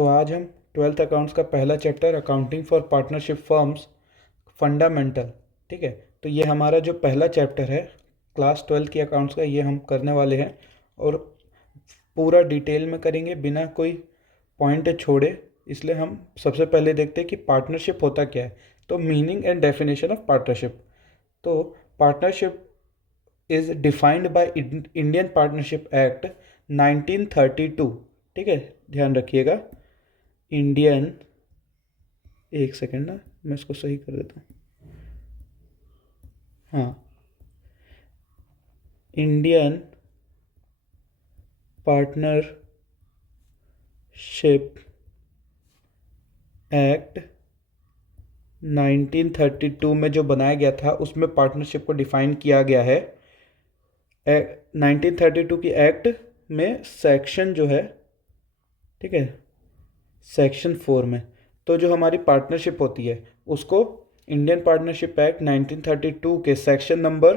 तो आज हम ट्वेल्थ अकाउंट्स का पहला chapter accounting for partnership firms fundamental, ठीक है। तो ये हमारा जो पहला चैप्टर है क्लास 12 की अकाउंट्स का, ये हम करने वाले हैं और पूरा डिटेल में करेंगे बिना कोई पॉइंट छोड़े। इसलिए हम सबसे पहले देखते हैं कि पार्टनरशिप होता क्या है। तो meaning and definition of partnership. तो partnership is defined by Indian partnership act 1932, ठीक है, ध्यान रखिएगा। इंडियन, एक सेकेंड ना, मैं इसको सही कर देता हूँ। हाँ, इंडियन पार्टनरशिप एक्ट 1932 में जो बनाया गया था उसमें पार्टनरशिप को डिफाइन किया गया है। 1932 की एक्ट में सेक्शन जो है, ठीक है, सेक्शन 4 में, तो जो हमारी पार्टनरशिप होती है उसको इंडियन पार्टनरशिप एक्ट 1932 के सेक्शन नंबर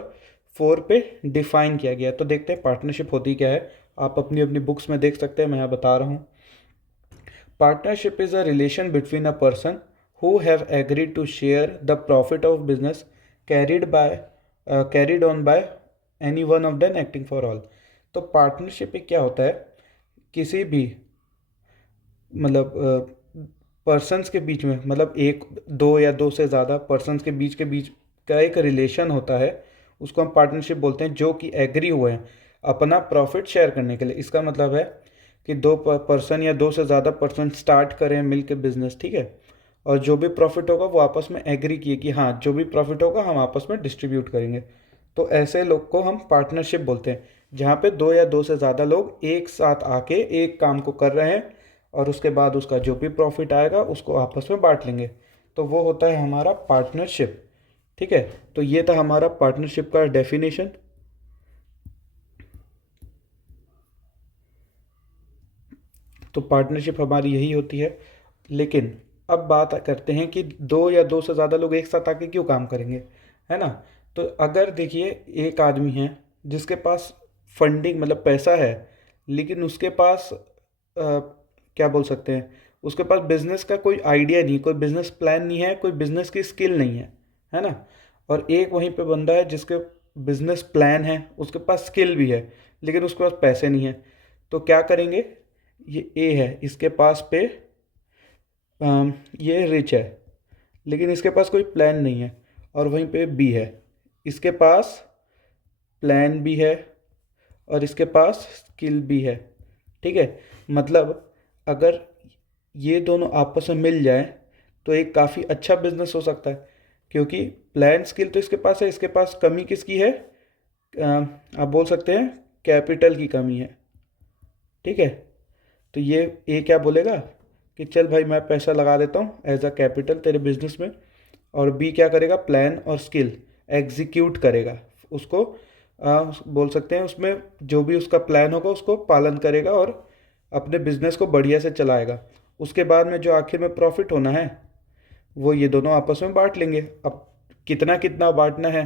4 पे डिफाइन किया गया है। तो देखते हैं पार्टनरशिप होती क्या है। आप अपनी अपनी बुक्स में देख सकते हैं, मैं यहाँ बता रहा हूँ। Partnership is a relation between a person who have agreed to share the profit of business carried on by any one of them acting for all. तो पार्टनरशिप क्या होता है, किसी भी मतलब पर्सन्स के बीच में, मतलब एक दो या दो से ज़्यादा पर्सन्स के बीच का एक रिलेशन होता है, उसको हम पार्टनरशिप बोलते हैं, जो कि एग्री हुए हैं अपना प्रॉफिट शेयर करने के लिए। इसका मतलब है कि दो पर्सन या दो से ज़्यादा पर्सन स्टार्ट करें मिल के बिजनेस, ठीक है, और जो भी प्रॉफिट होगा वो आपस में एग्री किए कि हाँ जो भी प्रॉफिट होगा हम आपस में डिस्ट्रीब्यूट करेंगे। तो ऐसे लोग को हम पार्टनरशिप बोलते हैं, जहाँ पे दो या दो से ज़्यादा लोग एक साथ आके एक काम को कर रहे हैं और उसके बाद उसका जो भी प्रॉफिट आएगा उसको आपस में बांट लेंगे। तो वो होता है हमारा पार्टनरशिप, ठीक है। तो ये था हमारा पार्टनरशिप का डेफिनेशन। तो पार्टनरशिप हमारी यही होती है। लेकिन अब बात करते हैं कि दो या दो से ज़्यादा लोग एक साथ आके क्यों काम करेंगे, है ना। तो अगर देखिए एक आदमी है जिसके पास फंडिंग मतलब पैसा है, लेकिन उसके पास क्या बोल सकते हैं, उसके पास बिजनेस का कोई आइडिया नहीं, कोई बिजनेस प्लान नहीं है, कोई बिजनेस की स्किल नहीं है ना। और एक वहीं पे बंदा है जिसके बिजनेस प्लान है, उसके पास स्किल भी है, लेकिन उसके पास पैसे नहीं है। तो क्या करेंगे, ये ए है, इसके पास पे ये रिच है लेकिन इसके पास कोई प्लान नहीं है, और वहीं पे बी है, इसके पास प्लान भी है और इसके पास स्किल भी है, ठीक है। मतलब अगर ये दोनों आपस में मिल जाए तो एक काफ़ी अच्छा बिजनेस हो सकता है, क्योंकि प्लान स्किल तो इसके पास है, इसके पास कमी किसकी है, आप बोल सकते हैं कैपिटल की कमी है, ठीक है। तो ये क्या बोलेगा कि चल भाई मैं पैसा लगा देता हूँ एज अ कैपिटल तेरे बिजनेस में, और बी क्या करेगा, प्लान और स्किल एग्जीक्यूट करेगा उसको, बोल सकते हैं उसमें जो भी उसका प्लान होगा उसको पालन करेगा और अपने बिजनेस को बढ़िया से चलाएगा। उसके बाद में जो आखिर में प्रॉफिट होना है वो ये दोनों आपस में बांट लेंगे। अब कितना कितना बांटना है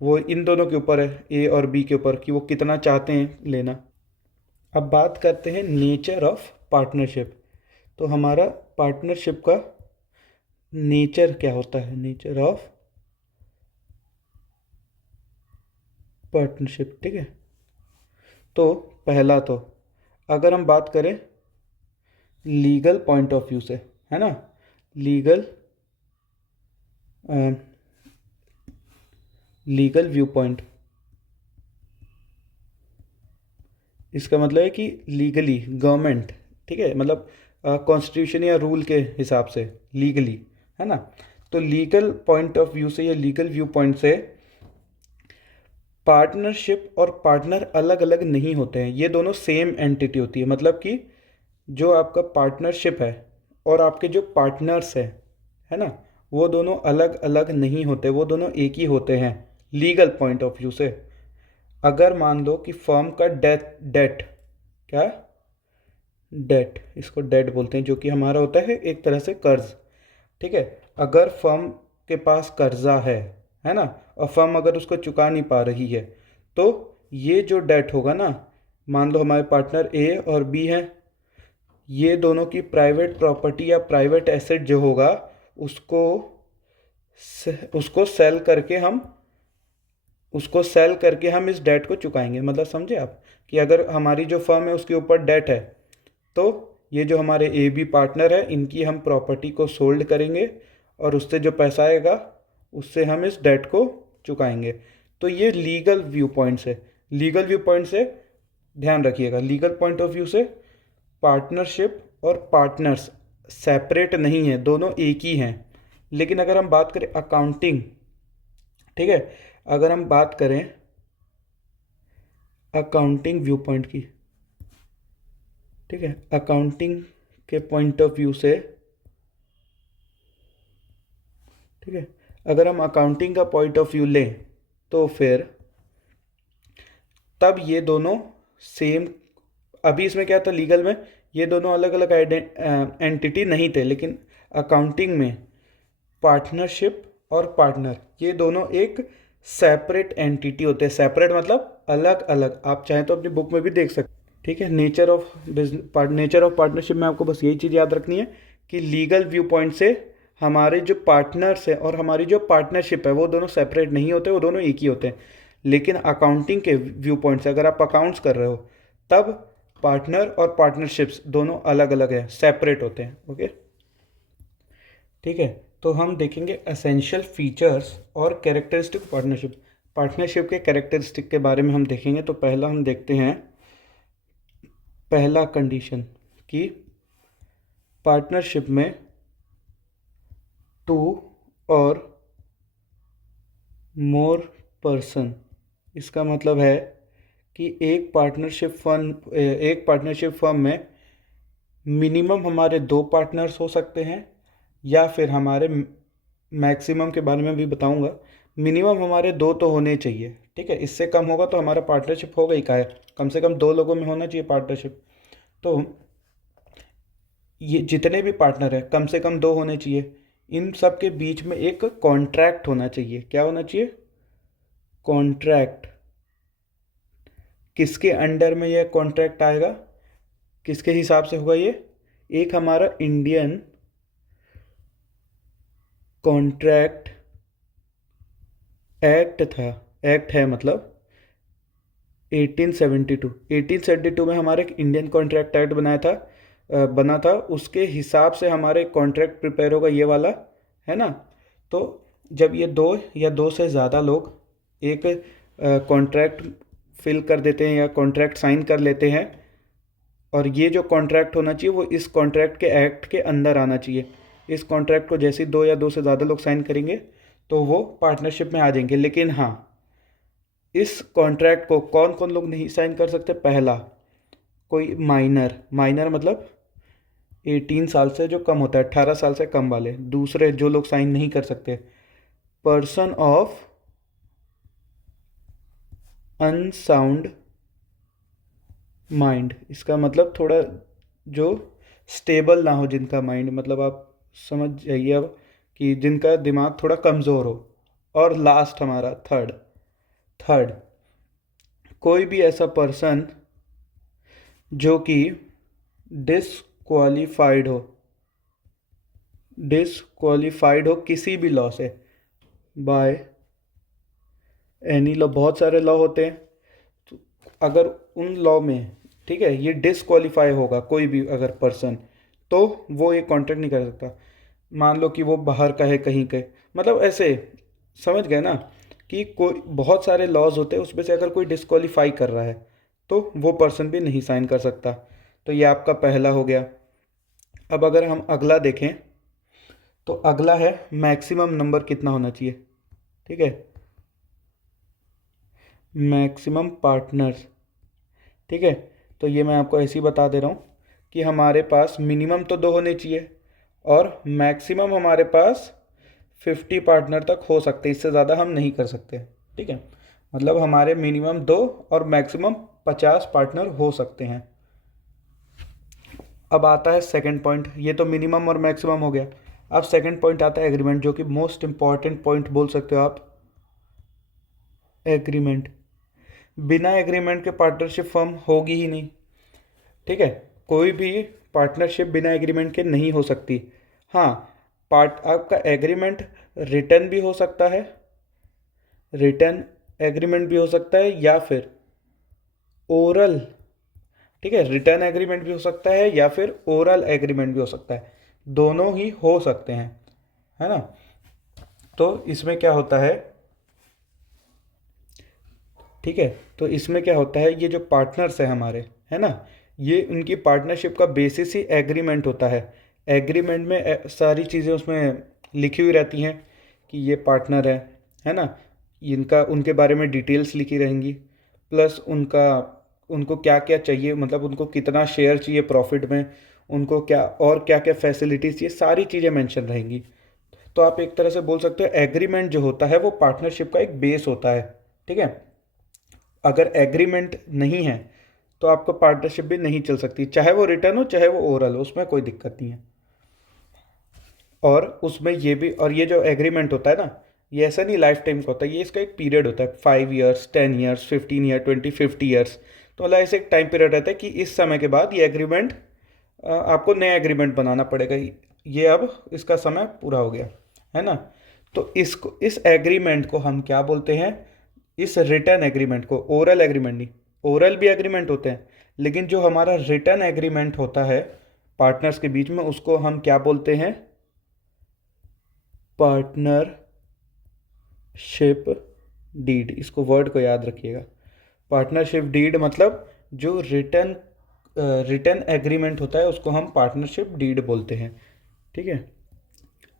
वो इन दोनों के ऊपर है, ए और बी के ऊपर, कि वो कितना चाहते हैं लेना। अब बात करते हैं नेचर ऑफ पार्टनरशिप। तो हमारा पार्टनरशिप का नेचर क्या होता है, नेचर ऑफ पार्टनरशिप, ठीक है। तो पहला, तो अगर हम बात करें लीगल पॉइंट ऑफ व्यू से, है ना, लीगल व्यू पॉइंट, इसका मतलब है कि लीगली गवर्नमेंट, ठीक है, मतलब कॉन्स्टिट्यूशन या रूल के हिसाब से लीगली, है ना। तो लीगल पॉइंट ऑफ व्यू से या लीगल व्यू पॉइंट से पार्टनरशिप और पार्टनर अलग अलग नहीं होते हैं, ये दोनों सेम एंटिटी होती है। मतलब कि जो आपका पार्टनरशिप है और आपके जो पार्टनर्स है ना, वो दोनों अलग अलग नहीं होते, वो दोनों एक ही होते हैं लीगल पॉइंट ऑफ व्यू से। अगर मान लो कि फर्म का डेट क्या, डेट, इसको डेट बोलते हैं, जो कि हमारा होता है एक तरह से कर्ज, ठीक है। अगर फर्म के पास कर्जा है ना, और फर्म अगर उसको चुका नहीं पा रही है, तो ये जो डेट होगा ना, मान लो हमारे पार्टनर ए और बी हैं, ये दोनों की प्राइवेट प्रॉपर्टी या प्राइवेट एसेट जो होगा उसको उसको सेल करके हम इस डेट को चुकाएंगे। मतलब समझे आप कि अगर हमारी जो फर्म है उसके ऊपर डेट है तो ये जो हमारे ए बी पार्टनर है इनकी हम प्रॉपर्टी को सोल्ड करेंगे और उससे जो पैसा आएगा उससे हम इस डेट को चुकाएंगे। तो ये लीगल व्यू पॉइंट से ध्यान रखिएगा, लीगल पॉइंट ऑफ व्यू से पार्टनरशिप और पार्टनर्स सेपरेट नहीं है, दोनों एक ही हैं। लेकिन अगर हम बात करें अकाउंटिंग, ठीक है, अगर हम बात करें अकाउंटिंग व्यू पॉइंट की, ठीक है, अकाउंटिंग के पॉइंट ऑफ व्यू से, ठीक है, अगर हम अकाउंटिंग का पॉइंट ऑफ व्यू लें तो फिर तब ये दोनों सेम, अभी इसमें क्या था लीगल में ये दोनों अलग अलग एंटिटी नहीं थे, लेकिन अकाउंटिंग में पार्टनरशिप और पार्टनर ये दोनों एक सेपरेट एंटिटी होते हैं। सेपरेट मतलब अलग अलग, आप चाहें तो अपनी बुक में भी देख सकते हैं। ठीक है, नेचर ऑफ पार्टनरशिप में आपको बस यही चीज़ याद रखनी है कि लीगल व्यू पॉइंट से हमारे जो पार्टनर्स हैं और हमारी जो पार्टनरशिप है वो दोनों सेपरेट नहीं होते, वो दोनों एक ही होते हैं। लेकिन अकाउंटिंग के व्यू पॉइंट से अगर आप अकाउंट्स कर रहे हो तब पार्टनर और पार्टनरशिप्स दोनों अलग अलग हैं, सेपरेट होते हैं। ओके, ठीक है, तो हम देखेंगे एसेंशियल फीचर्स और कैरेक्टरिस्टिक पार्टनरशिप के कैरेक्टरिस्टिक के बारे में हम देखेंगे। तो पहला हम देखते हैं, पहला कंडीशन कि पार्टनरशिप में टू और मोर पर्सन, इसका मतलब है कि एक पार्टनरशिप फर्म में मिनिमम हमारे 2 पार्टनर्स हो सकते हैं या फिर हमारे मैक्सिमम के बारे में भी बताऊंगा। मिनिमम हमारे 2 तो होने चाहिए, ठीक है, इससे कम होगा तो हमारा पार्टनरशिप होगा ही, का है कम से कम 2 लोगों में होना चाहिए पार्टनरशिप। तो ये जितने भी पार्टनर हैं कम से कम 2 होने चाहिए। इन सब के बीच में एक कॉन्ट्रैक्ट होना चाहिए। क्या होना चाहिए? कॉन्ट्रैक्ट। किसके अंडर में यह कॉन्ट्रैक्ट आएगा, किसके हिसाब से होगा ये? एक हमारा इंडियन कॉन्ट्रैक्ट एक्ट था, एक्ट है मतलब 1872 में हमारे एक इंडियन कॉन्ट्रैक्ट एक्ट बना था, उसके हिसाब से हमारे कॉन्ट्रैक्ट प्रिपेयर होगा ये वाला, है ना। तो जब ये 2 या 2 से ज़्यादा लोग एक कॉन्ट्रैक्ट फिल कर देते हैं या कॉन्ट्रैक्ट साइन कर लेते हैं, और ये जो कॉन्ट्रैक्ट होना चाहिए वो इस कॉन्ट्रैक्ट के एक्ट के अंदर आना चाहिए। इस कॉन्ट्रैक्ट को जैसे 2 या 2 से ज़्यादा लोग साइन करेंगे तो वो पार्टनरशिप में आ जाएंगे। लेकिन हाँ, इस कॉन्ट्रैक्ट को कौन कौन लोग नहीं साइन कर सकते? पहला, कोई माइनर मतलब 18 साल से जो कम होता है, 18 साल से कम वाले। दूसरे जो लोग साइन नहीं कर सकते, पर्सन ऑफ अनसाउंड माइंड, इसका मतलब थोड़ा जो स्टेबल ना हो, जिनका माइंड, मतलब आप समझ जाइए अब कि जिनका दिमाग थोड़ा कमज़ोर हो। और लास्ट हमारा थर्ड, कोई भी ऐसा पर्सन जो कि डिसक्वालीफाइड हो किसी भी लॉ से, बाय एनी लॉ। बहुत सारे लॉ होते हैं, तो अगर उन लॉ में, ठीक है, ये डिसक्वालीफाई होगा कोई भी अगर पर्सन, तो वो ये कॉन्ट्रैक्ट नहीं कर सकता। मान लो कि वो बाहर का है कहीं के, मतलब ऐसे समझ गए ना कि कोई बहुत सारे लॉज होते हैं, उसमें से अगर कोई डिसक्वालीफाई कर रहा है तो वो पर्सन भी नहीं साइन कर सकता। तो ये आपका पहला हो गया। अब अगर हम अगला देखें तो अगला है मैक्सिमम नंबर कितना होना चाहिए, ठीक है, मैक्सिमम पार्टनर्स, ठीक है। तो ये मैं आपको ऐसे ही बता दे रहा हूँ कि हमारे पास मिनिमम तो 2 होने चाहिए और मैक्सिमम हमारे पास 50 पार्टनर तक हो सकते हैं, इससे ज़्यादा हम नहीं कर सकते, ठीक है। मतलब हमारे मिनिमम 2 और मैक्सिमम 50 पार्टनर हो सकते हैं। अब आता है सेकंड पॉइंट, ये तो मिनिमम और मैक्सिमम हो गया। अब सेकंड पॉइंट आता है एग्रीमेंट, जो कि मोस्ट इंपॉर्टेंट पॉइंट बोल सकते हो आप। एग्रीमेंट, बिना एग्रीमेंट के पार्टनरशिप फर्म होगी ही नहीं, ठीक है। कोई भी पार्टनरशिप बिना एग्रीमेंट के नहीं हो सकती। हाँ, आपका एग्रीमेंट रिटर्न भी हो सकता है, रिटर्न एग्रीमेंट भी हो सकता है, या फिर ओरल, ठीक है, रिटर्न एग्रीमेंट भी हो सकता है या फिर ओरल एग्रीमेंट भी हो सकता है, दोनों ही हो सकते हैं, है ना। तो इसमें क्या होता है, ठीक है, तो इसमें क्या होता है, ये जो पार्टनर्स है हमारे, है ना, ये उनकी पार्टनरशिप का बेसिस ही एग्रीमेंट होता है। एग्रीमेंट में सारी चीज़ें उसमें लिखी हुई रहती हैं कि ये पार्टनर है ना, इनका उनके बारे में डिटेल्स लिखी रहेंगी, प्लस उनका उनको क्या क्या चाहिए, मतलब उनको कितना शेयर चाहिए प्रॉफिट में, उनको क्या और क्या क्या फैसिलिटीज़ चाहिए, सारी चीज़ें मेंशन रहेंगी। तो आप एक तरह से बोल सकते हो एग्रीमेंट जो होता है वो पार्टनरशिप का एक बेस होता है, ठीक है। अगर एग्रीमेंट नहीं है तो आपको पार्टनरशिप भी नहीं चल सकती, चाहे वो रिटर्न हो चाहे वो ओरल हो, उसमें कोई दिक्कत नहीं है। और उसमें ये भी, और ये जो एग्रीमेंट होता है ना, ये ऐसा नहीं लाइफ टाइम का होता है, ये इसका एक पीरियड होता है, 5 ईयर्स, 10 ईयर्स, 15 ईयर, 20, 50 ईयर्स। तो मतलब ऐसे एक टाइम पीरियड रहता है कि इस समय के बाद ये एग्रीमेंट, आपको नया एग्रीमेंट बनाना पड़ेगा, ये अब इसका समय पूरा हो गया, है ना। तो इसको, इस एग्रीमेंट को हम क्या बोलते हैं, इस रिटर्न एग्रीमेंट को, ओरल एग्रीमेंट नहीं, ओरल भी एग्रीमेंट होते हैं, लेकिन जो हमारा रिटर्न एग्रीमेंट होता है पार्टनर्स के बीच में, उसको हम क्या बोलते हैं, पार्टनरशिप डीड। इसको वर्ड को याद रखिएगा, पार्टनरशिप डीड मतलब जो रिटर्न रिटर्न एग्रीमेंट होता है उसको हम पार्टनरशिप डीड बोलते हैं, ठीक है।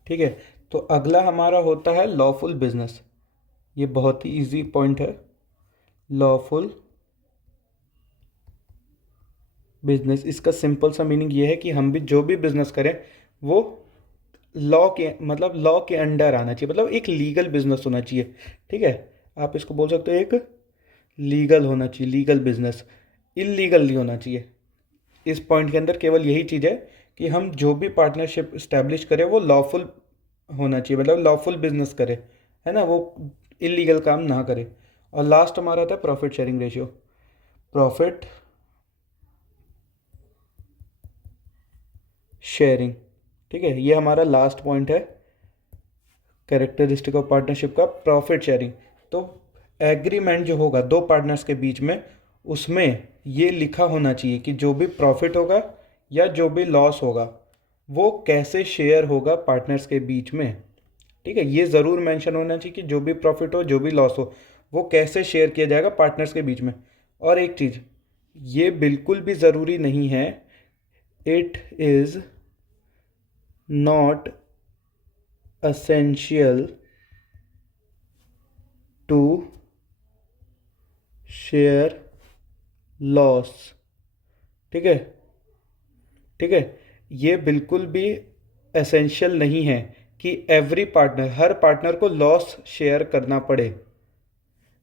ठीक है, तो अगला हमारा होता है लॉफुल बिजनेस। ये बहुत ही इजी पॉइंट है, लॉफुल बिजनेस। इसका सिंपल सा मीनिंग ये है कि हम भी जो भी बिजनेस करें वो लॉ के, मतलब लॉ के अंडर आना चाहिए, मतलब एक लीगल बिजनेस होना चाहिए, ठीक है। आप इसको बोल सकते हो एक लीगल होना चाहिए, लीगल बिजनेस, इलीगल नहीं होना चाहिए। इस पॉइंट के अंदर केवल यही चीज़ है कि हम जो भी पार्टनरशिप इस्टेब्लिश करें वो लॉफुल होना चाहिए, मतलब लॉफुल बिजनेस करे, है ना, वो इलीगल काम ना करे। और लास्ट हमारा था profit sharing ratio, profit sharing, ठीक है, ये हमारा लास्ट पॉइंट है कैरेक्टरिस्टिक ऑफ पार्टनरशिप का, प्रॉफिट शेयरिंग। तो एग्रीमेंट जो होगा दो पार्टनर्स के बीच में, उसमें ये लिखा होना चाहिए कि जो भी प्रॉफिट होगा या जो भी लॉस होगा वो कैसे शेयर होगा पार्टनर्स के बीच में, ठीक है। ये ज़रूर मेंशन होना चाहिए कि जो भी प्रॉफिट हो जो भी लॉस हो वो कैसे शेयर किया जाएगा पार्टनर्स के बीच में। और एक चीज़, ये बिल्कुल भी ज़रूरी नहीं है, it is not essential to share loss, ठीक है, ठीक है। ये बिल्कुल भी एसेंशियल नहीं है कि एवरी पार्टनर, हर पार्टनर को लॉस शेयर करना पड़े।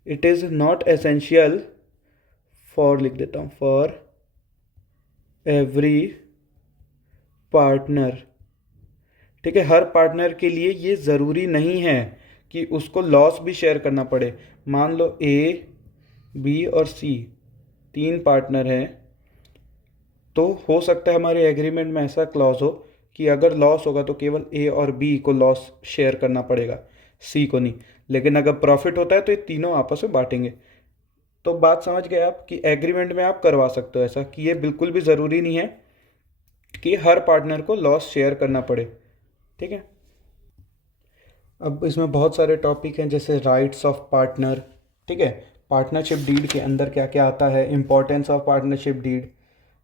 It is not essential for, लिख देता हूँ, फॉर एवरी पार्टनर, ठीक है। हर पार्टनर के लिए ये ज़रूरी नहीं है कि उसको लॉस भी शेयर करना पड़े। मान लो ए, बी और सी तीन पार्टनर हैं, तो हो सकता है हमारे एग्रीमेंट में ऐसा क्लॉज हो कि अगर लॉस होगा तो केवल ए और बी को लॉस शेयर करना पड़ेगा, सी को नहीं। लेकिन अगर प्रॉफिट होता है तो ये तीनों आपस में बांटेंगे। तो बात समझ गए आप कि एग्रीमेंट में आप करवा सकते हो ऐसा, कि ये बिल्कुल भी ज़रूरी नहीं है कि हर पार्टनर को लॉस शेयर करना पड़े, ठीक है। अब इसमें बहुत सारे टॉपिक हैं, जैसे राइट्स ऑफ पार्टनर, ठीक है, पार्टनरशिप डीड के अंदर क्या क्या आता है, इंपॉर्टेंस ऑफ पार्टनरशिप डीड,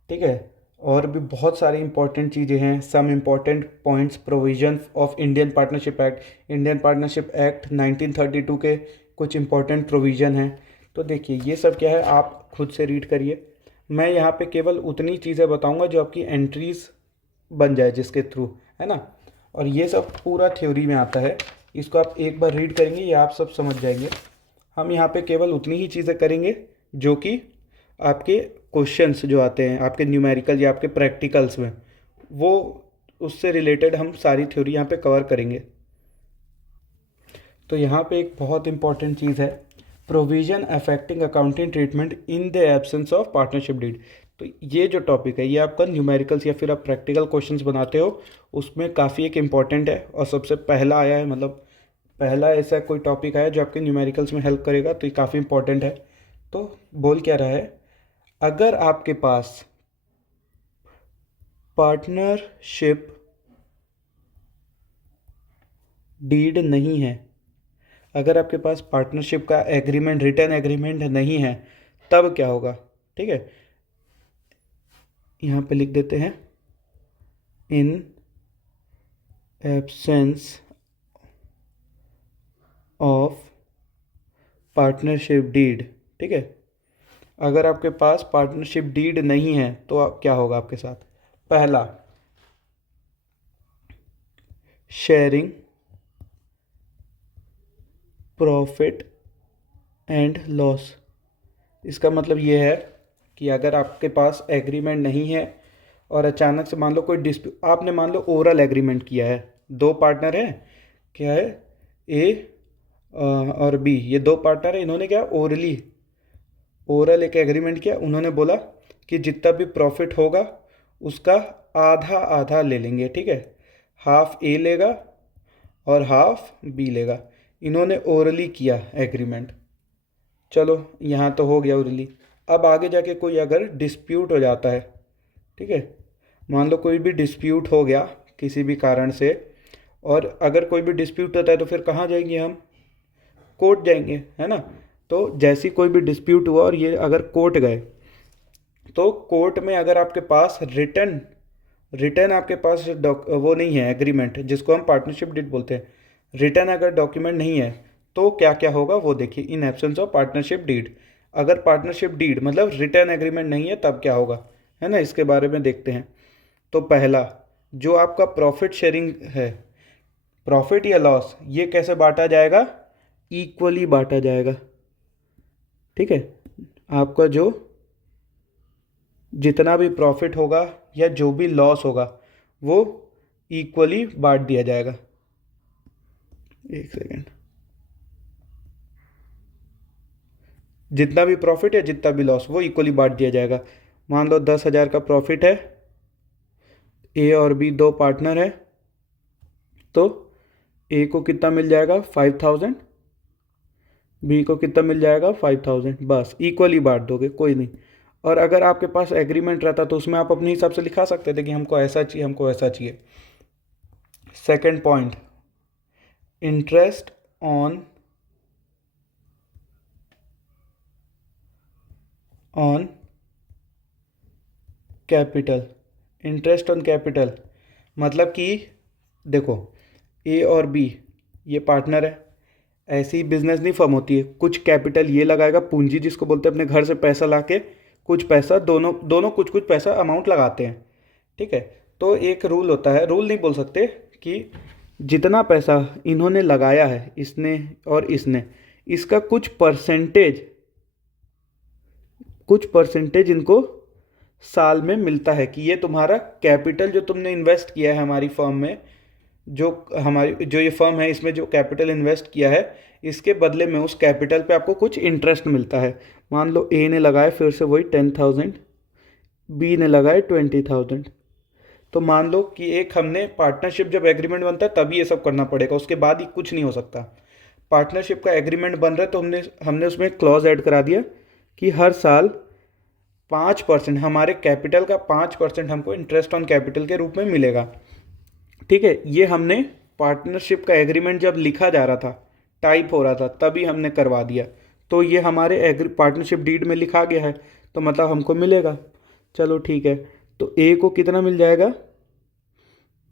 ठीक है। और भी बहुत सारी इंपॉर्टेंट चीज़ें हैं, some important points, provision of Indian partnership act, Indian partnership act 1932 के कुछ इंपॉर्टेंट प्रोविज़न हैं। तो देखिए ये सब क्या है, आप खुद से रीड करिए। मैं यहाँ पे केवल उतनी चीज़ें बताऊँगा जो आपकी एंट्रीज बन जाए जिसके थ्रू, है ना। और ये सब पूरा थ्योरी में आता है, इसको आप एक बार रीड करेंगे ये आप सब समझ जाएंगे। हम यहाँ पे केवल उतनी ही चीज़ें करेंगे जो कि आपके क्वेश्चंस जो आते हैं आपके न्यूमेरिकल या आपके प्रैक्टिकल्स में, वो उससे रिलेटेड हम सारी थ्योरी यहाँ पे कवर करेंगे। तो यहाँ पे एक बहुत इंपॉर्टेंट चीज़ है, provision affecting accounting treatment in the absence of partnership deed. तो ये जो टॉपिक है ये आपका न्यूमेरिकल्स या फिर आप प्रैक्टिकल क्वेश्चंस बनाते हो उसमें काफ़ी एक इम्पॉर्टेंट है, और सबसे पहला आया है, मतलब पहला ऐसा कोई टॉपिक आया जो आपके न्यूमेरिकल्स में हेल्प करेगा, तो ये काफ़ी इंपॉर्टेंट है। तो बोल क्या रहा है, अगर आपके पास पार्टनरशिप डीड नहीं है, अगर आपके पास पार्टनरशिप का एग्रीमेंट, रिटर्न एग्रीमेंट नहीं है, तब क्या होगा। ठीक है, यहाँ पे लिख देते हैं, in absence of partnership deed. ठीक है, अगर आपके पास पार्टनरशिप डीड नहीं है तो आप क्या होगा आपके साथ। पहला, शेयरिंग प्रॉफिट एंड लॉस। इसका मतलब ये है कि अगर आपके पास एग्रीमेंट नहीं है और अचानक से मान लो कोई डिस्प्यूट, आपने मान लो ओरल एग्रीमेंट किया है, दो पार्टनर हैं, क्या है, ए और बी, ये दो पार्टनर है, इन्होंने क्या ओरल एक एग्रीमेंट किया, उन्होंने बोला कि जितना भी प्रॉफिट होगा उसका आधा आधा ले लेंगे। ठीक है, हाफ ए लेगा और हाफ बी लेगा, इन्होंने ओरली किया एग्रीमेंट। चलो यहाँ तो हो गया ओरली। अब आगे जाके कोई अगर डिस्प्यूट हो जाता है, ठीक है, मान लो कोई भी डिस्प्यूट हो गया किसी भी कारण से, और अगर कोई भी डिस्प्यूट होता है तो फिर कहाँ जाएंगे हम, कोर्ट जाएंगे, है ना। तो जैसे कोई भी डिस्प्यूट हुआ और ये अगर कोर्ट गए, तो कोर्ट में अगर आपके पास रिटर्न रिटर्न आपके पास वो नहीं है एग्रीमेंट, जिसको हम पार्टनरशिप डीड बोलते हैं, रिटर्न अगर डॉक्यूमेंट नहीं है तो क्या क्या होगा वो देखिए, in absence of partnership deed. अगर पार्टनरशिप डीड मतलब रिटर्न एग्रीमेंट नहीं है तब क्या होगा, है ना, इसके बारे में देखते हैं। तो पहला, जो आपका प्रॉफिट शेयरिंग है, प्रॉफिट या लॉस, ये कैसे बांटा जाएगा, इक्वली बांटा जाएगा। ठीक है, आपका जो जितना भी प्रॉफिट होगा या जो भी लॉस होगा वो इक्वली बांट दिया जाएगा। एक सेकेंड, जितना भी प्रॉफिट है जितना भी लॉस वो इक्वली बांट दिया जाएगा। मान लो 10,000 का प्रॉफिट है, ए और बी दो पार्टनर है, तो ए को कितना मिल जाएगा 5,000, बी को कितना मिल जाएगा 5,000, बस इक्वली बांट दोगे, कोई नहीं। और अगर आपके पास एग्रीमेंट रहता तो उसमें आप अपने हिसाब से लिखा सकते थे कि हमको ऐसा चाहिए, हमको ऐसा चाहिए। Second point, interest on capital. Interest on capital मतलब कि देखो, ए और बी ये पार्टनर है, ऐसी ही बिजनेस नहीं फर्म होती है, कुछ कैपिटल ये लगाएगा, पूंजी जिसको बोलते हैं, अपने घर से पैसा लाके कुछ पैसा दोनों दोनों कुछ कुछ पैसा अमाउंट लगाते हैं। ठीक है, तो एक रूल होता है, रूल नहीं बोल सकते, कि जितना पैसा इन्होंने लगाया है, इसने और इसने, इसका कुछ परसेंटेज इनको साल में मिलता है, कि ये तुम्हारा कैपिटल जो तुमने इन्वेस्ट किया है हमारी फर्म में, जो ये फर्म है इसमें जो कैपिटल इन्वेस्ट किया है, इसके बदले में उस कैपिटल पे आपको कुछ इंटरेस्ट मिलता है। मान लो ए ने लगाए फिर से वही 10,000, बी ने लगाए 20,000, तो मान लो कि एक हमने पार्टनरशिप जब एग्रीमेंट बनता है तभी ये सब करना पड़ेगा, उसके बाद ही कुछ नहीं हो सकता। पार्टनरशिप का एग्रीमेंट बन रहा है तो हमने उसमें क्लॉज ऐड करा दिया कि हर साल 5%, हमारे कैपिटल का 5% हमको इंटरेस्ट ऑन कैपिटल के रूप में मिलेगा। ठीक है, ये हमने पार्टनरशिप का एग्रीमेंट जब लिखा जा रहा था, टाइप हो रहा था, तभी हमने करवा दिया, तो ये हमारे पार्टनरशिप डीड में लिखा गया है, तो मतलब हमको मिलेगा। चलो ठीक है, तो ए को कितना मिल जाएगा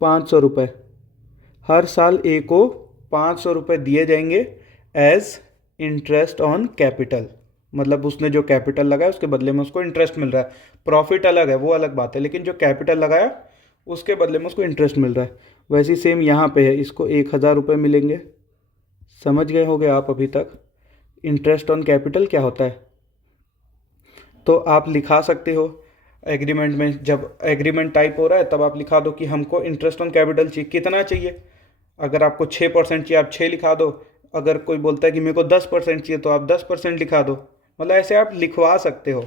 500 रुपये, हर साल ए को 500 रुपये दिए जाएंगे एज इंटरेस्ट ऑन कैपिटल, मतलब उसने जो कैपिटल लगाया उसके बदले में उसको इंटरेस्ट मिल रहा है। प्रॉफिट अलग है, वो अलग बात है, लेकिन जो कैपिटल लगाया उसके बदले में उसको इंटरेस्ट मिल रहा है। वैसे ही सेम यहाँ पे है, इसको 1,000 रुपये मिलेंगे। समझ गए होगे आप अभी तक इंटरेस्ट ऑन कैपिटल क्या होता है। तो आप लिखा सकते हो एग्रीमेंट में, जब एग्रीमेंट टाइप हो रहा है तब आप लिखा दो कि हमको इंटरेस्ट ऑन कैपिटल चाहिए, कितना चाहिए। अगर आपको 6% चाहिए आप 6 लिखा दो, अगर कोई बोलता है कि मेरे को 10% चाहिए तो आप 10% लिखा दो, मतलब ऐसे आप लिखवा सकते हो।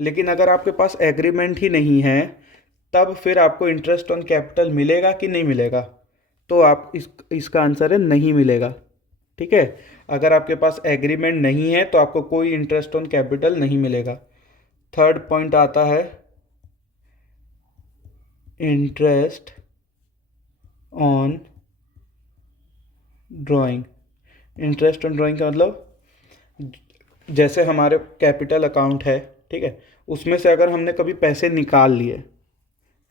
लेकिन अगर आपके पास एग्रीमेंट ही नहीं है तब फिर आपको इंटरेस्ट ऑन कैपिटल मिलेगा कि नहीं मिलेगा? तो आप इसका आंसर है नहीं मिलेगा। ठीक है, अगर आपके पास एग्रीमेंट नहीं है तो आपको कोई इंटरेस्ट ऑन कैपिटल नहीं मिलेगा। थर्ड पॉइंट आता है interest on drawing. Interest on drawing का मतलब, जैसे हमारे कैपिटल अकाउंट है, ठीक है, उसमें से अगर हमने कभी पैसे निकाल लिए,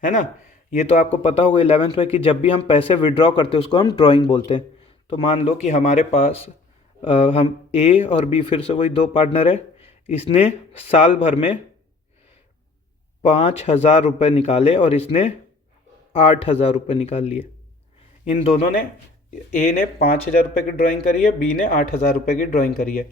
है ना, ये तो आपको पता होगा 11th में कि जब भी हम पैसे विड्रॉ करते हैं उसको हम ड्राइंग बोलते हैं। तो मान लो कि हमारे पास हम ए और बी, फिर से वही दो पार्टनर है, इसने साल भर में 5,000 रुपये निकाले और इसने 8,000 रुपये निकाल लिए। इन दोनों ने, ए ने 5,000 रुपये की ड्राइंग करी है, बी ने 8,000 रुपये की ड्राइंग करी है।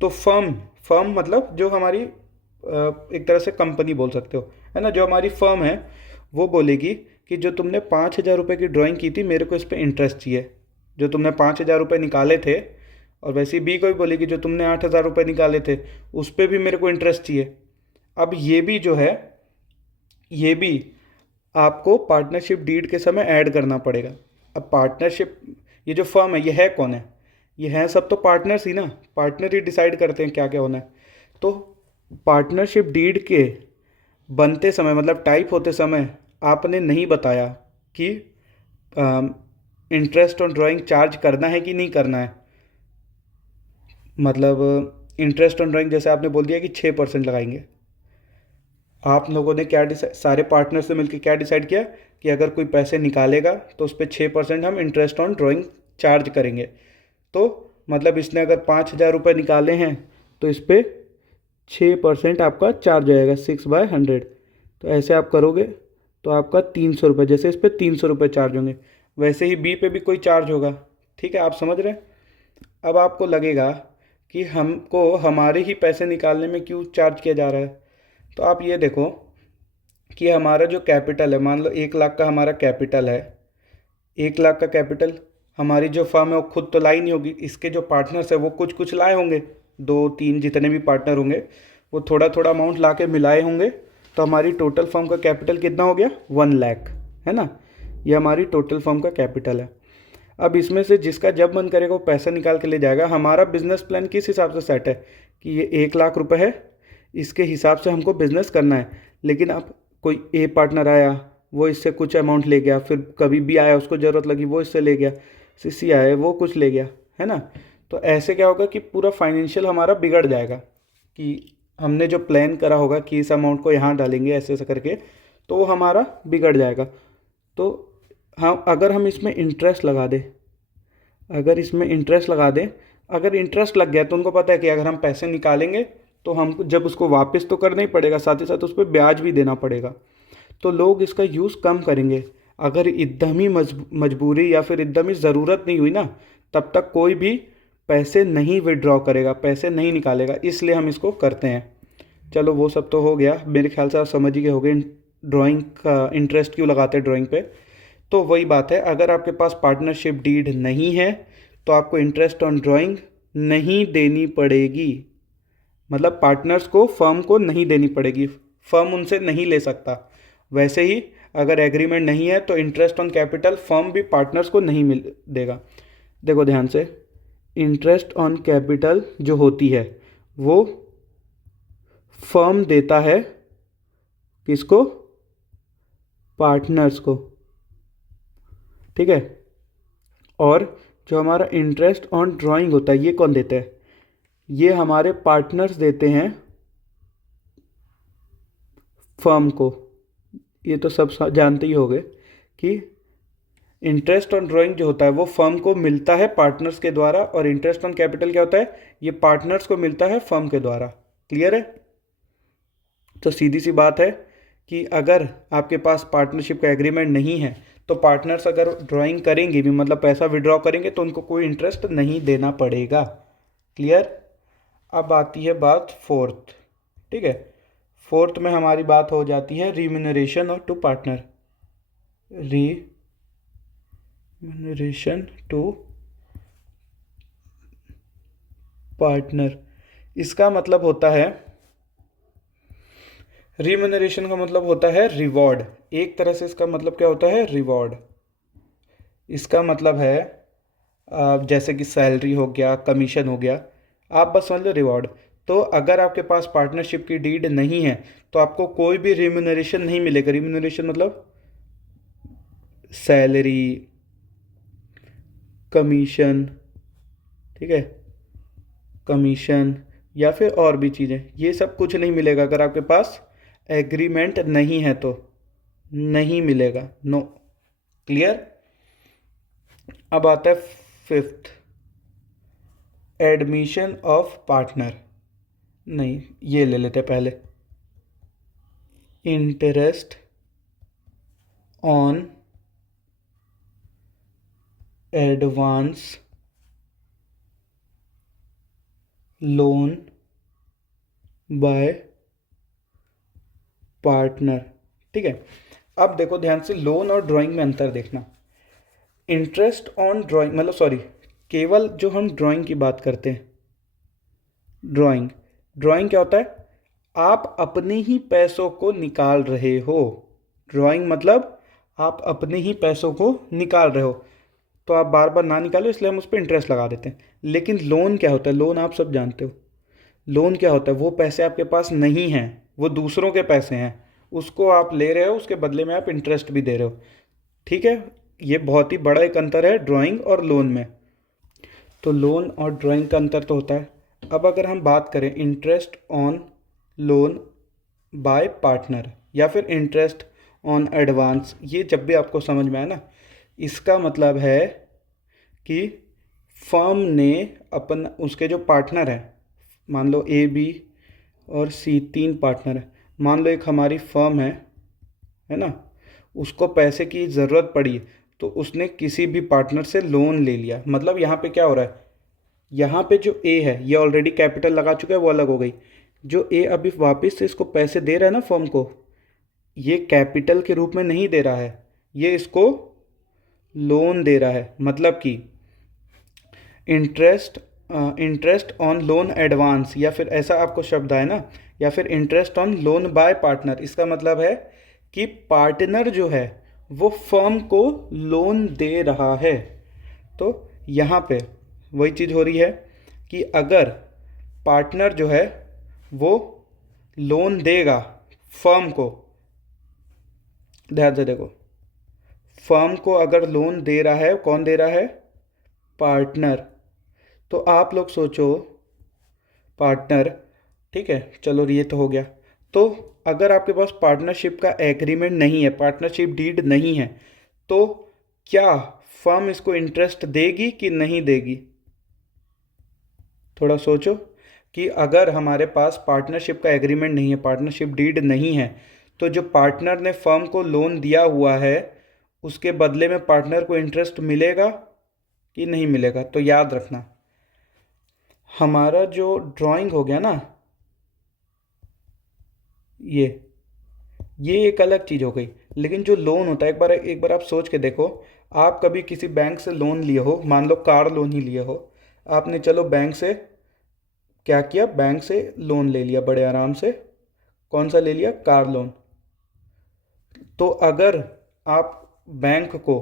तो फर्म, फर्म मतलब जो हमारी एक तरह से कंपनी बोल सकते हो, है ना, जो हमारी फर्म है वो बोलेगी कि जो तुमने 5,000 रुपये की ड्राइंग की थी मेरे को इस पर इंटरेस्ट चाहिए, जो तुमने 5,000 रुपये निकाले थे। और वैसे ही बी को भी बोलेगी जो तुमने 8,000 रुपये निकाले थे उस पर भी मेरे को इंटरेस्ट चाहिए। अब ये भी जो है, ये भी आपको पार्टनरशिप डीड के समय ऐड करना पड़ेगा। अब पार्टनरशिप, ये जो फर्म है ये है कौन है? ये हैं सब तो पार्टनर्स ही ना, पार्टनर ही डिसाइड करते हैं क्या क्या होना है। तो पार्टनरशिप डीड के बनते समय, मतलब टाइप होते समय, आपने नहीं बताया कि इंटरेस्ट ऑन ड्राइंग चार्ज करना है कि नहीं करना है। मतलब इंटरेस्ट ऑन ड्राइंग जैसे आपने बोल दिया कि 6% लगाएंगे, आप लोगों ने क्या डिसाइड, सारे पार्टनर से मिलकर क्या डिसाइड किया कि अगर कोई पैसे निकालेगा तो उस पर 6% हम इंटरेस्ट ऑन ड्राइंग चार्ज करेंगे। तो मतलब इसने अगर 5,000 रुपये निकाले हैं तो इस पर 6% आपका चार्ज आएगा, 6/100। तो ऐसे आप करोगे तो आपका 300 रुपये, जैसे इस पर 300 रुपये चार्ज होंगे वैसे ही बी पे भी कोई चार्ज होगा। ठीक है, आप समझ रहे हैं? अब आपको लगेगा कि हमको हमारे ही पैसे निकालने में क्यों चार्ज किया जा रहा है। तो आप ये देखो कि हमारा जो कैपिटल है, मान लो 1 लाख का हमारा कैपिटल है, 1 लाख का कैपिटल, हमारी जो फर्म है वो खुद तो लाई नहीं होगी, इसके जो पार्टनर्स है वो कुछ कुछ लाए होंगे, 2-3 जितने भी पार्टनर होंगे वो थोड़ा थोड़ा अमाउंट ला के मिलाए होंगे। तो हमारी टोटल फर्म का कैपिटल कितना हो गया? 1 लाख, है ना, ये हमारी टोटल फर्म का कैपिटल है। अब इसमें से जिसका जब मन करेगा वो पैसा निकाल के ले जाएगा। हमारा बिजनेस प्लान किस हिसाब से सेट है कि ये 1 लाख रुपए है, इसके हिसाब से हमको बिजनेस करना है। लेकिन अब कोई ए पार्टनर आया, वो इससे कुछ अमाउंट ले गया, फिर कभी भी आया उसको ज़रूरत लगी वो इससे ले गया, सीसी आया वो कुछ ले गया, है ना। तो ऐसे क्या होगा कि पूरा फाइनेंशियल हमारा बिगड़ जाएगा कि हमने जो प्लान करा होगा कि इस अमाउंट को यहाँ डालेंगे ऐसे ऐसे करके, तो वो हमारा बिगड़ जाएगा। तो हाँ, अगर हम इसमें इंटरेस्ट लगा दें, अगर इसमें इंटरेस्ट लगा दें, अगर इंटरेस्ट लग गया तो उनको पता है कि अगर हम पैसे निकालेंगे तो हमको जब उसको वापस तो करना ही पड़ेगा, साथ ही साथ उस पर ब्याज भी देना पड़ेगा। तो लोग इसका यूज़ कम करेंगे। अगर एकदम ही मजबूरी या फिर एकदम ही ज़रूरत नहीं हुई ना, तब तक कोई भी पैसे नहीं विड्रॉ करेगा, पैसे नहीं निकालेगा, इसलिए हम इसको करते हैं। चलो वो सब तो हो गया, मेरे ख्याल से आप समझ ही गए होंगे ड्राइंग का इंटरेस्ट क्यों लगाते हैं ड्राइंग पे। तो वही बात है, अगर आपके पास पार्टनरशिप डीड नहीं है तो आपको इंटरेस्ट ऑन ड्राइंग नहीं देनी पड़ेगी। मतलब पार्टनर्स को, फर्म को नहीं देनी पड़ेगी, फर्म उनसे नहीं ले सकता। वैसे ही अगर एग्रीमेंट नहीं है तो इंटरेस्ट ऑन कैपिटल फर्म भी पार्टनर्स को नहीं मिल देगा। देखो ध्यान से, इंटरेस्ट ऑन कैपिटल जो होती है वो फर्म देता है किसको? पार्टनर्स को, ठीक है। और जो हमारा इंटरेस्ट ऑन ड्राइंग होता है ये कौन देता है? ये हमारे पार्टनर्स देते हैं फर्म को। ये तो सब जानते ही होंगे कि इंटरेस्ट ऑन ड्राइंग जो होता है वो फर्म को मिलता है पार्टनर्स के द्वारा, और इंटरेस्ट ऑन कैपिटल क्या होता है? ये पार्टनर्स को मिलता है फर्म के द्वारा। क्लियर है? तो सीधी सी बात है कि अगर आपके पास पार्टनरशिप का एग्रीमेंट नहीं है तो पार्टनर्स अगर ड्राइंग करेंगे भी, मतलब पैसा विड्रॉ करेंगे, तो उनको कोई इंटरेस्ट नहीं देना पड़ेगा। क्लियर? अब आती है बात फोर्थ, ठीक है। फोर्थ में हमारी बात हो जाती है रिम्यूनरेशन और to partner. Remuneration to partner, इसका मतलब होता है रिम्यूनरेशन का मतलब होता है रिवॉर्ड। एक तरह से इसका मतलब क्या होता है, रिवॉर्ड। इसका मतलब है जैसे कि सैलरी हो गया, कमीशन हो गया, आप बस समझ लो रिवॉर्ड। तो अगर आपके पास पार्टनरशिप की डीड नहीं है तो आपको कोई भी रिम्यूनरेशन नहीं मिलेगा। रिम्यूनरेशन मतलब सैलरी, कमीशन, ठीक है, कमीशन या फिर और भी चीज़ें, ये सब कुछ नहीं मिलेगा अगर आपके पास एग्रीमेंट नहीं है तो नहीं मिलेगा, नो। क्लियर। अब आता है फिफ्थ, एडमिशन ऑफ पार्टनर। नहीं, ये ले लेते हैं पहले, interest on advance loan by partner. ठीक है। अब देखो ध्यान से, लोन और ड्राइंग में अंतर देखना। इंटरेस्ट ऑन ड्राइंग मतलब सॉरी, केवल जो हम ड्राइंग की बात करते हैं, ड्राइंग, ड्राइंग क्या होता है, आप अपने ही पैसों को निकाल रहे हो। ड्राइंग मतलब आप अपने ही पैसों को निकाल रहे हो, तो आप बार बार ना निकालो इसलिए हम उस पर इंटरेस्ट लगा देते हैं। लेकिन लोन क्या होता है, लोन आप सब जानते हो, लोन क्या होता है, वो पैसे आपके पास नहीं हैं, वो दूसरों के पैसे हैं, उसको आप ले रहे हो, उसके बदले में आप इंटरेस्ट भी दे रहे हो। ठीक है। ये बहुत ही बड़ा एक अंतर है ड्राइंग और लोन में। तो लोन और ड्राइंग का अंतर तो होता है। अब अगर हम बात करें interest on loan by partner या फिर इंटरेस्ट ऑन एडवांस, ये जब भी आपको समझ में आए ना, इसका मतलब है कि फर्म ने अपन, उसके जो पार्टनर हैं, मान लो ए, बी और सी, तीन पार्टनर हैं। मान लो एक हमारी फर्म है ना, उसको पैसे की ज़रूरत पड़ी तो उसने किसी भी पार्टनर से लोन ले लिया। मतलब यहाँ पे क्या हो रहा है, यहाँ पे जो ए है ये ऑलरेडी कैपिटल लगा चुका है, वो अलग हो गई। जो ए अभी वापस से इसको पैसे दे रहा है ना फर्म को, ये कैपिटल के रूप में नहीं दे रहा है, ये इसको लोन दे रहा है। मतलब कि interest, interest on loan advance, या फिर ऐसा आपको शब्द आए ना, या फिर interest on loan by partner. इसका मतलब है कि पार्टनर जो है वो फर्म को लोन दे रहा है। तो यहाँ पे वही चीज़ हो रही है कि अगर पार्टनर जो है वो लोन देगा फर्म को, ध्यान से देखो, फर्म को अगर लोन दे रहा है, कौन दे रहा है, पार्टनर। तो आप लोग सोचो, पार्टनर, ठीक है, चलो ये तो हो गया। तो अगर आपके पास पार्टनरशिप का एग्रीमेंट नहीं है, पार्टनरशिप डीड नहीं है, तो क्या फर्म इसको इंटरेस्ट देगी कि नहीं देगी? थोड़ा सोचो कि अगर हमारे पास पार्टनरशिप का एग्रीमेंट नहीं है, पार्टनरशिप डीड नहीं है, तो जो पार्टनर ने फर्म को लोन दिया हुआ है उसके बदले में पार्टनर को इंटरेस्ट मिलेगा कि नहीं मिलेगा? तो याद रखना, हमारा जो ड्राइंग हो गया ना, ये ये एक अलग चीज़ हो गई। लेकिन जो लोन होता है, एक बार आप सोच के देखो, आप कभी किसी बैंक से लोन लिए हो, मान लो कार लोन ही लिए हो, आपने चलो बैंक से क्या किया, बैंक से लोन ले लिया बड़े आराम से। कौन सा ले लिया, कार लोन। तो अगर आप बैंक को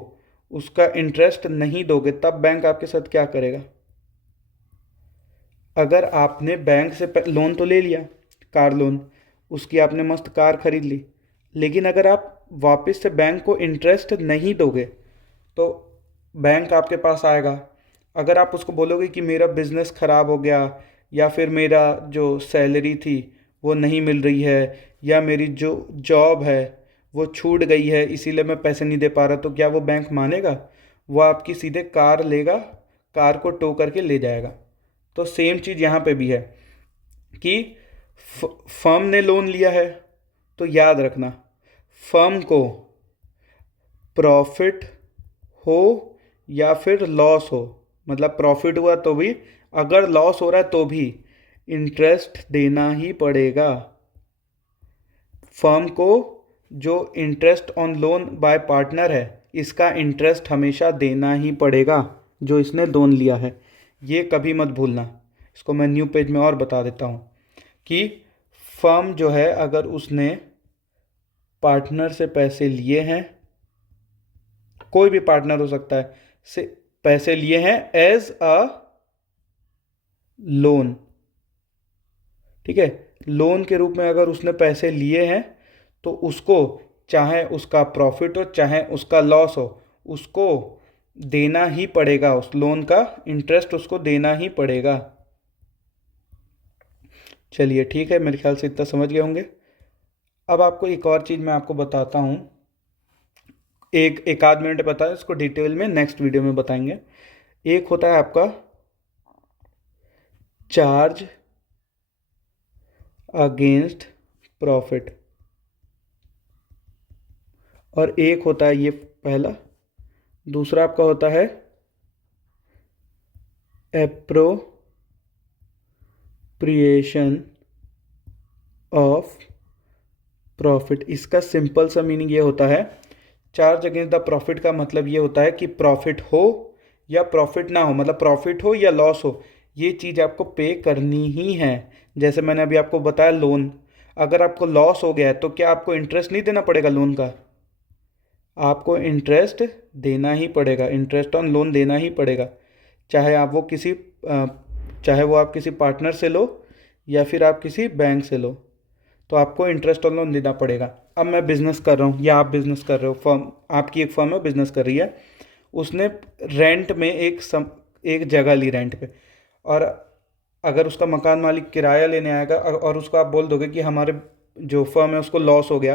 उसका इंटरेस्ट नहीं दोगे तब बैंक आपके साथ क्या करेगा? अगर आपने बैंक से लोन तो ले लिया, कार लोन, उसकी आपने मस्त कार खरीद ली, लेकिन अगर आप वापस से बैंक को इंटरेस्ट नहीं दोगे तो बैंक आपके पास आएगा। अगर आप उसको बोलोगे कि मेरा बिज़नेस ख़राब हो गया, या फिर मेरा जो सैलरी थी वो नहीं मिल रही है, या मेरी जो जॉब है वो छूट गई है इसीलिए मैं पैसे नहीं दे पा रहा, तो क्या वो बैंक मानेगा? वो आपकी सीधे कार लेगा, कार को टो करके ले जाएगा। तो सेम चीज़ यहाँ पे भी है कि फर्म ने लोन लिया है, तो याद रखना, फर्म को प्रॉफिट हो या फिर लॉस हो, मतलब प्रॉफिट हुआ तो भी, अगर लॉस हो रहा है तो भी इंटरेस्ट देना ही पड़ेगा। फर्म को जो interest on loan by partner है, इसका इंटरेस्ट हमेशा देना ही पड़ेगा जो इसने लोन लिया है। ये कभी मत भूलना। इसको मैं न्यू पेज में और बता देता हूँ कि फर्म जो है अगर उसने पार्टनर से पैसे लिए हैं, कोई भी पार्टनर हो सकता है, से पैसे लिए हैं एज अ लोन, ठीक है, लोन के रूप में अगर उसने पैसे लिए हैं तो उसको चाहे उसका प्रॉफिट हो चाहे उसका लॉस हो, उसको देना ही पड़ेगा, उस लोन का इंटरेस्ट उसको देना ही पड़ेगा। चलिए ठीक है, मेरे ख्याल से इतना समझ गए होंगे। अब आपको एक और चीज़ मैं आपको बताता हूँ, एक आध मिनट बताएं, इसको डिटेल में नेक्स्ट वीडियो में बताएंगे। एक होता है आपका चार्ज अगेंस्ट प्रॉफिट, और एक होता है ये पहला, दूसरा आपका होता है एप्रोप्रिएशन ऑफ प्रॉफिट। इसका सिंपल सा मीनिंग ये होता है, चार्ज अगेंस्ट द प्रॉफिट का मतलब ये होता है कि प्रॉफिट हो या प्रॉफिट ना हो, मतलब प्रॉफिट हो या लॉस हो, ये चीज़ आपको पे करनी ही है। जैसे मैंने अभी आपको बताया लोन, अगर आपको लॉस हो गया है तो क्या आपको इंटरेस्ट नहीं देना पड़ेगा लोन का? आपको इंटरेस्ट देना ही पड़ेगा, इंटरेस्ट ऑन लोन देना ही पड़ेगा, चाहे आप वो किसी चाहे वो आप किसी पार्टनर से लो या फिर आप किसी बैंक से लो, तो आपको इंटरेस्ट ऑन लोन देना पड़ेगा। अब मैं बिज़नेस कर रहा हूँ या आप बिज़नेस कर रहे हो, फर्म आपकी एक फर्म है बिज़नेस कर रही है, उसने रेंट में एक जगह ली रेंट पे, और अगर उसका मकान मालिक किराया लेने आएगा और उसको आप बोल दोगे कि हमारे जो फर्म है उसको लॉस हो गया,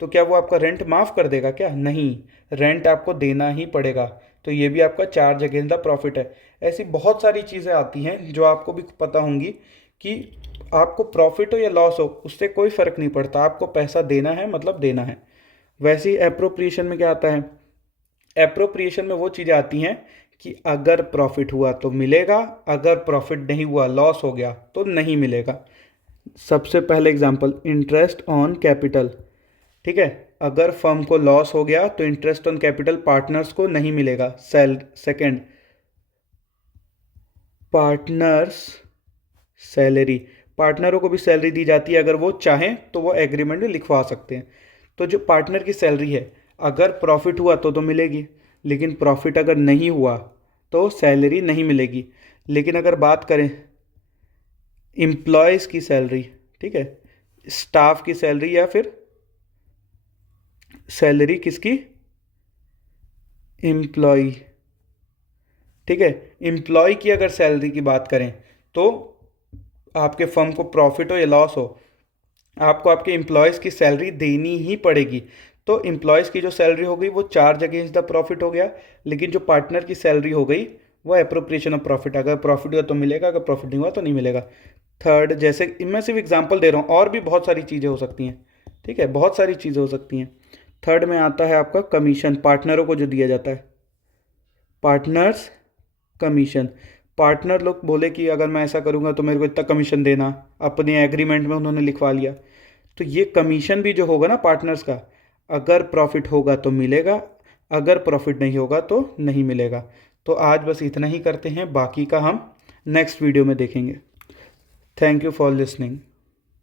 तो क्या वो आपका रेंट माफ़ कर देगा? क्या नहीं, रेंट आपको देना ही पड़ेगा। तो ये भी आपका चार्ज अगेंस्ट द प्रॉफिट है। ऐसी बहुत सारी चीज़ें आती हैं जो आपको भी पता होंगी कि आपको प्रॉफिट हो या लॉस हो उससे कोई फ़र्क नहीं पड़ता, आपको पैसा देना है मतलब देना है। वैसे ही एप्रोप्रिएशन में क्या आता है? एप्रोप्रिएशन में वो चीज़ें आती हैं कि अगर प्रॉफिट हुआ तो मिलेगा, अगर प्रॉफिट नहीं हुआ, लॉस हो गया तो नहीं मिलेगा। सबसे पहले एग्जांपल, इंटरेस्ट ऑन कैपिटल, ठीक है, अगर फर्म को लॉस हो गया तो इंटरेस्ट ऑन कैपिटल पार्टनर्स को नहीं मिलेगा। सेकंड, पार्टनर्स सैलरी, पार्टनरों को भी सैलरी दी जाती है, अगर वो चाहें तो वो एग्रीमेंट में लिखवा सकते हैं। तो जो पार्टनर की सैलरी है, अगर प्रॉफिट हुआ तो मिलेगी, लेकिन प्रॉफिट अगर नहीं हुआ तो सैलरी नहीं मिलेगी। लेकिन अगर बात करें एम्प्लॉयज़ की सैलरी, ठीक है, स्टाफ की सैलरी या फिर सैलरी किसकी? एम्प्लॉय, ठीक है, एम्प्लॉय की अगर सैलरी की बात करें तो आपके फर्म को प्रॉफिट हो या लॉस हो, आपको आपके एम्प्लॉयज़ की सैलरी देनी ही पड़ेगी। तो एम्प्लॉयज़ की जो सैलरी हो गई वो चार्ज अगेंस्ट द प्रॉफिट हो गया, लेकिन जो पार्टनर की सैलरी हो गई वो एप्रोप्रिएशन ऑफ प्रॉफिट, अगर प्रॉफिट हुआ तो मिलेगा, अगर प्रॉफिट नहीं हुआ तो नहीं मिलेगा। थर्ड, जैसे मैं सिर्फ एग्जांपल दे रहा हूँ, और भी बहुत सारी चीज़ें हो सकती हैं, ठीक है, बहुत सारी चीज़ें हो सकती हैं। थर्ड में आता है आपका कमीशन, पार्टनरों को जो दिया जाता है, पार्टनर्स कमीशन। पार्टनर लोग बोले कि अगर मैं ऐसा करूँगा तो मेरे को इतना कमीशन देना, अपने एग्रीमेंट में उन्होंने लिखवा लिया, तो ये कमीशन भी जो होगा ना पार्टनर्स का, अगर प्रॉफिट होगा तो मिलेगा, अगर प्रॉफिट नहीं होगा तो नहीं मिलेगा। तो आज बस इतना ही करते हैं, बाकी का हम नेक्स्ट वीडियो में देखेंगे। Thank you for listening.